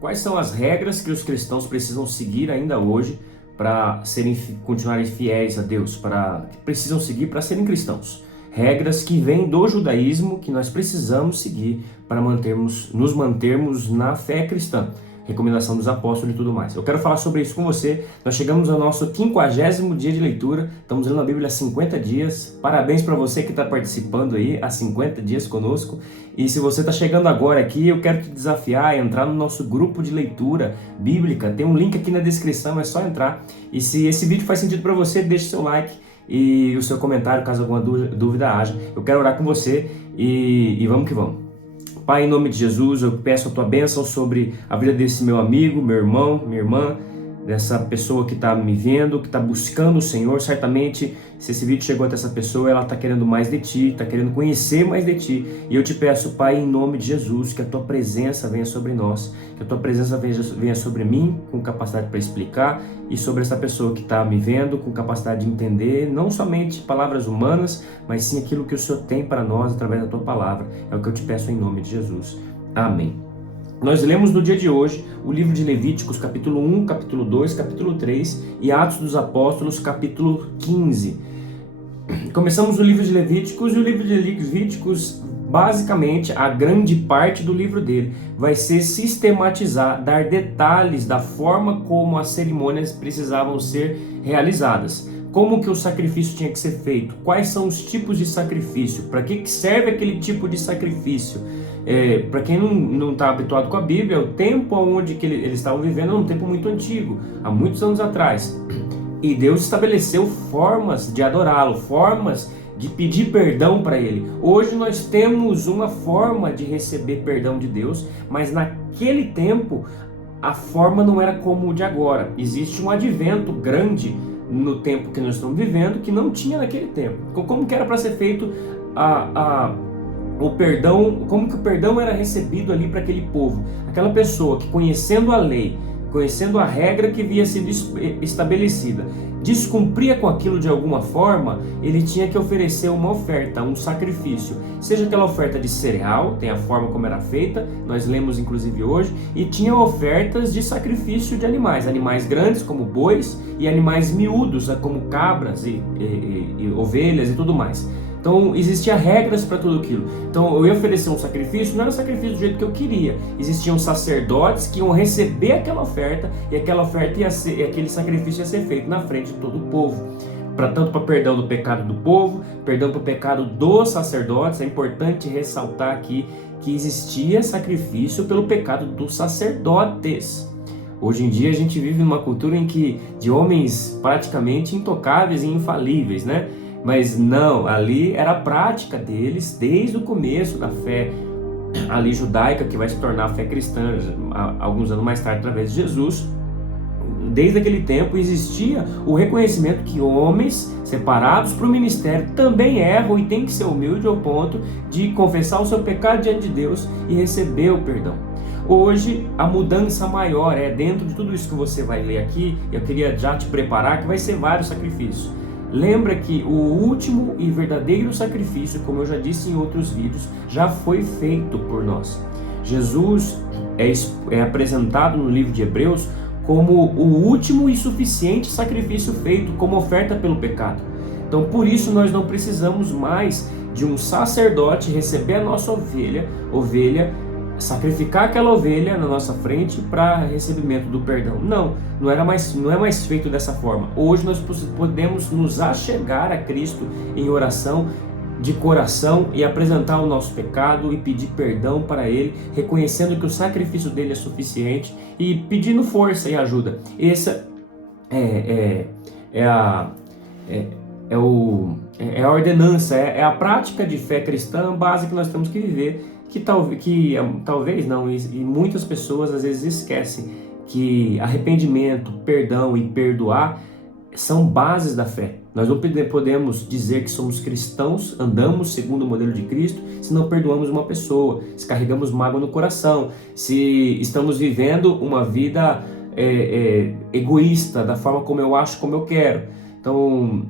Quais são as regras que os cristãos precisam seguir ainda hoje para continuarem fiéis a Deus, que precisam seguir para serem cristãos? Regras que vêm do judaísmo que nós precisamos seguir para nos mantermos na fé cristã. Recomendação dos apóstolos e tudo mais. Eu quero falar sobre isso com você. Nós chegamos ao nosso 50º dia de leitura. Estamos lendo a Bíblia há 50 dias. Parabéns para você que está participando aí há 50 dias conosco. E se você está chegando agora aqui, eu quero te desafiar a entrar no nosso grupo de leitura bíblica. Tem um link aqui na descrição, é só entrar. E se esse vídeo faz sentido para você, deixe seu like e o seu comentário, caso alguma dúvida haja. Eu quero orar com você e vamos que vamos. Pai, em nome de Jesus, eu peço a tua bênção sobre a vida desse meu amigo, meu irmão, minha irmã, dessa pessoa que está me vendo, que está buscando o Senhor. Certamente, se esse vídeo chegou até essa pessoa, ela está querendo mais de Ti, está querendo conhecer mais de Ti. E eu te peço, Pai, em nome de Jesus, que a Tua presença venha sobre nós, que a Tua presença venha sobre mim, com capacidade para explicar, e sobre essa pessoa que está me vendo, com capacidade de entender, não somente palavras humanas, mas sim aquilo que o Senhor tem para nós através da Tua palavra. É o que eu te peço em nome de Jesus. Amém. Nós lemos no dia de hoje o livro de Levíticos, capítulo 1, capítulo 2, capítulo 3 e Atos dos Apóstolos, capítulo 15. Começamos o livro de Levíticos e o livro de Levíticos, basicamente, a grande parte do livro dele vai ser sistematizar, dar detalhes da forma como as cerimônias precisavam ser realizadas. Como que o sacrifício tinha que ser feito, quais são os tipos de sacrifício, para que serve aquele tipo de sacrifício. Para quem não está habituado com a Bíblia, o tempo onde que eles estavam vivendo é um tempo muito antigo, há muitos anos atrás. E Deus estabeleceu formas de adorá-lo, formas de pedir perdão para Ele. Hoje nós temos uma forma de receber perdão de Deus, mas naquele tempo a forma não era como o de agora. Existe um advento grande no tempo que nós estamos vivendo que não tinha naquele tempo. Como que era para ser feito o perdão, como que o perdão era recebido ali para aquele povo? Aquela pessoa que, conhecendo a lei, conhecendo a regra que havia sido estabelecida, descumpria com aquilo de alguma forma, ele tinha que oferecer uma oferta, um sacrifício. Seja aquela oferta de cereal, tem a forma como era feita, nós lemos inclusive hoje, e tinha ofertas de sacrifício de animais grandes como bois e animais miúdos como cabras e ovelhas e tudo mais. Então existiam regras para tudo aquilo. Então eu ia oferecer um sacrifício, não era um sacrifício do jeito que eu queria. Existiam sacerdotes que iam receber aquela oferta e aquela oferta aquele sacrifício ia ser feito na frente de todo o povo. Tanto para perdão do pecado do povo, perdão para o pecado dos sacerdotes. É importante ressaltar aqui que existia sacrifício pelo pecado dos sacerdotes. Hoje em dia a gente vive numa cultura de homens praticamente intocáveis e infalíveis, né? Mas não, ali era a prática deles desde o começo da fé ali judaica, que vai se tornar a fé cristã alguns anos mais tarde através de Jesus. Desde aquele tempo existia o reconhecimento que homens separados para o ministério também erram e tem que ser humilde ao ponto de confessar o seu pecado diante de Deus e receber o perdão. Hoje a mudança maior é dentro de tudo isso que você vai ler aqui. Eu queria já te preparar que vai ser vários sacrifícios. Lembra que o último e verdadeiro sacrifício, como eu já disse em outros vídeos, já foi feito por nós. Jesus é apresentado no livro de Hebreus como o último e suficiente sacrifício feito como oferta pelo pecado. Então por isso nós não precisamos mais de um sacerdote receber a nossa ovelha, sacrificar aquela ovelha na nossa frente para recebimento do perdão. Não é mais feito dessa forma. Hoje nós podemos nos achegar a Cristo em oração de coração e apresentar o nosso pecado e pedir perdão para Ele, reconhecendo que o sacrifício dele é suficiente e pedindo força e ajuda. Essa é a ordenança, é a prática de fé cristã básica que nós temos que viver, que talvez não, e muitas pessoas às vezes esquecem que arrependimento, perdão e perdoar são bases da fé. Nós não podemos dizer que somos cristãos, andamos segundo o modelo de Cristo, se não perdoamos uma pessoa, se carregamos mágoa no coração, se estamos vivendo uma vida egoísta, da forma como eu acho, como eu quero. Então,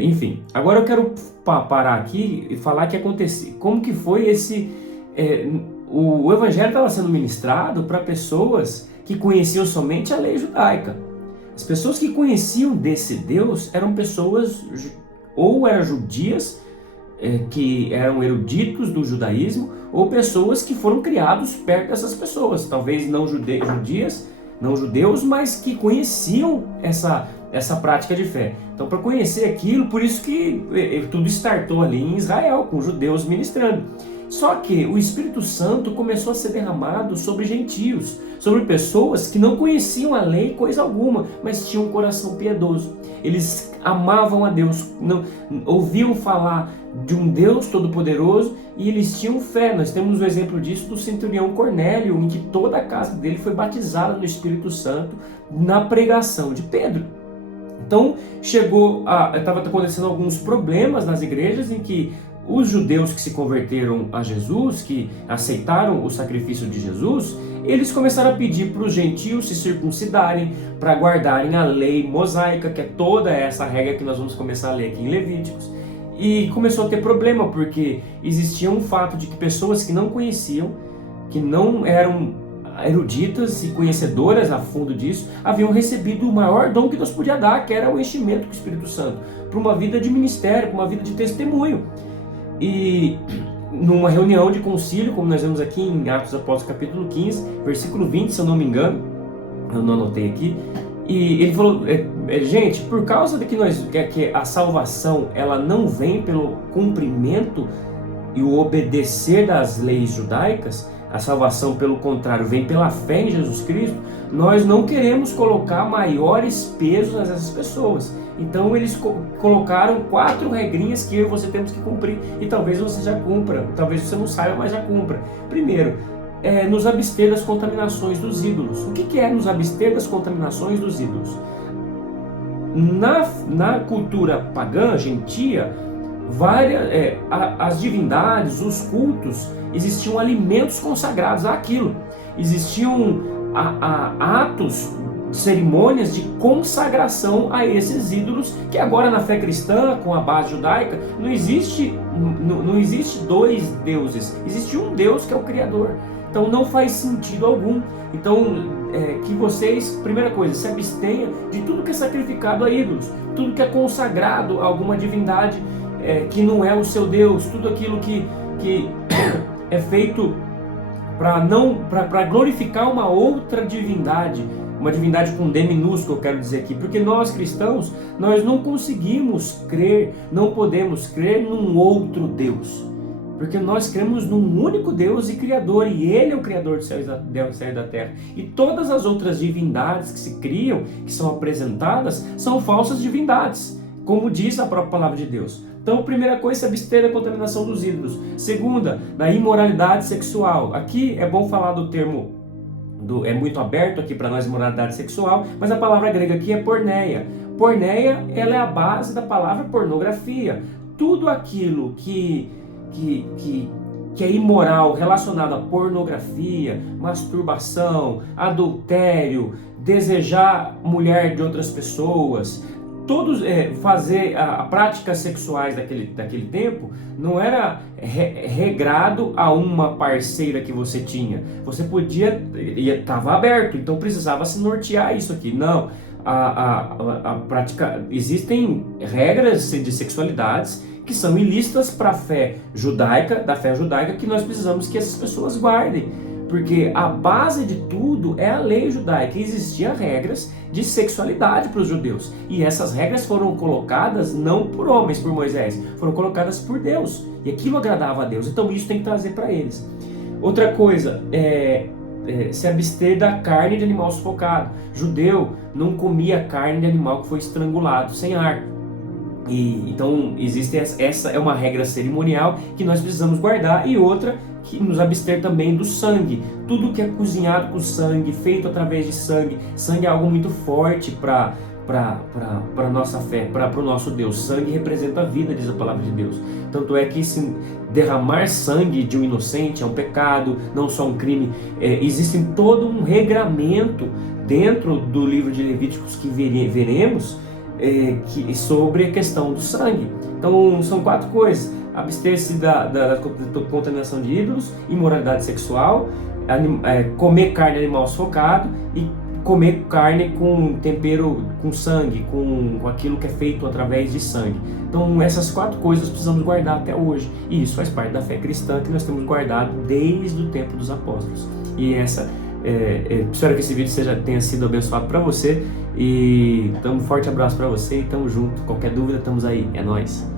enfim, agora eu quero parar aqui e falar que aconteceu, como que foi o evangelho estava sendo ministrado para pessoas que conheciam somente a lei judaica. As pessoas que conheciam desse Deus eram pessoas ou eram judias, que eram eruditos do judaísmo, ou pessoas que foram criados perto dessas pessoas, talvez não judias, não judeus, mas que conheciam essa prática de fé. Então, para conhecer aquilo, por isso que tudo startou ali em Israel, com judeus ministrando. Só que o Espírito Santo começou a ser derramado sobre gentios, sobre pessoas que não conheciam a lei coisa alguma, mas tinham um coração piedoso. Eles amavam a Deus, não ouviam falar de um Deus todo-poderoso e eles tinham fé. Nós temos o exemplo disso do centurião Cornélio, em que toda a casa dele foi batizada no Espírito Santo na pregação de Pedro. Então estava acontecendo alguns problemas nas igrejas em que os judeus que se converteram a Jesus, que aceitaram o sacrifício de Jesus, eles começaram a pedir para os gentios se circuncidarem, para guardarem a lei mosaica, que é toda essa regra que nós vamos começar a ler aqui em Levíticos. E começou a ter problema, porque existia um fato de que pessoas que não conheciam, que não eram eruditas e conhecedoras a fundo disso, haviam recebido o maior dom que Deus podia dar, que era o enchimento com o Espírito Santo, para uma vida de ministério, para uma vida de testemunho. E numa reunião de concílio, como nós vemos aqui em Atos dos Apóstolos capítulo 15, versículo 20, se eu não me engano, eu não anotei aqui, e ele falou, gente, por causa de que a salvação ela não vem pelo cumprimento e o obedecer das leis judaicas, a salvação, pelo contrário, vem pela fé em Jesus Cristo, nós não queremos colocar maiores pesos a essas pessoas. Então eles colocaram 4 regrinhas que eu e você temos que cumprir, e talvez você já cumpra, talvez você não saiba, mas já cumpra. Primeiro, nos abster das contaminações dos ídolos. O que é nos abster das contaminações dos ídolos? Na cultura pagã, gentia, as divindades, os cultos, existiam alimentos consagrados àquilo, existiam atos, cerimônias de consagração a esses ídolos, que agora na fé cristã, com a base judaica, não existe 2 deuses, existe um Deus que é o Criador. Então não faz sentido algum. Então que vocês, primeira coisa, se abstenham de tudo que é sacrificado a ídolos, tudo que é consagrado a alguma divindade que não é o seu Deus, tudo aquilo que é feito para glorificar uma outra divindade, uma divindade com D minúsculo, eu quero dizer aqui, porque nós cristãos, nós não conseguimos crer, não podemos crer num outro Deus, porque nós cremos num único Deus e Criador, e Ele é o Criador do céu e da terra, e todas as outras divindades que se criam, que são apresentadas, são falsas divindades, como diz a própria palavra de Deus. Então, primeira coisa, se abster da contaminação dos ídolos. Segunda, da imoralidade sexual. Aqui é bom falar do termo, é muito aberto aqui para nós, imoralidade sexual, mas a palavra grega aqui é porneia. Porneia, ela é a base da palavra pornografia. Tudo aquilo que é imoral, relacionado à pornografia, masturbação, adultério, desejar mulher de outras pessoas, todos fazer práticas sexuais daquele tempo não era regrado a uma parceira que você tinha. Você podia, estava aberto, então precisava se nortear isso aqui. Não, a prática, existem regras de sexualidades que são ilícitas para a fé judaica, da fé judaica, que nós precisamos que essas pessoas guardem. Porque a base de tudo é a lei judaica. Existiam regras de sexualidade para os judeus. E essas regras foram colocadas não por homens, por Moisés, foram colocadas por Deus. E aquilo agradava a Deus. Então isso tem que trazer para eles. Outra coisa, se abster da carne de animal sufocado. Judeu não comia carne de animal que foi estrangulado, sem ar. Então essa é uma regra cerimonial que nós precisamos guardar. E outra, que nos abster também do sangue. Tudo que é cozinhado com sangue, feito através de sangue. Sangue é algo muito forte para a nossa fé, para o nosso Deus. Sangue representa a vida, diz a palavra de Deus. Tanto é que se derramar sangue de um inocente é um pecado, não só um crime. Existe todo um regramento dentro do livro de Levíticos que veremos sobre a questão do sangue. Então são 4 coisas. abster-se da contaminação de ídolos, imoralidade sexual, comer carne animal sufocado e comer carne com tempero, com sangue, com aquilo que é feito através de sangue. Então essas 4 coisas precisamos guardar até hoje, e isso faz parte da fé cristã que nós temos guardado desde o tempo dos apóstolos. E espero que esse vídeo tenha sido abençoado para você, e um forte abraço para você, e tamo junto. Qualquer dúvida, estamos aí, é nóis!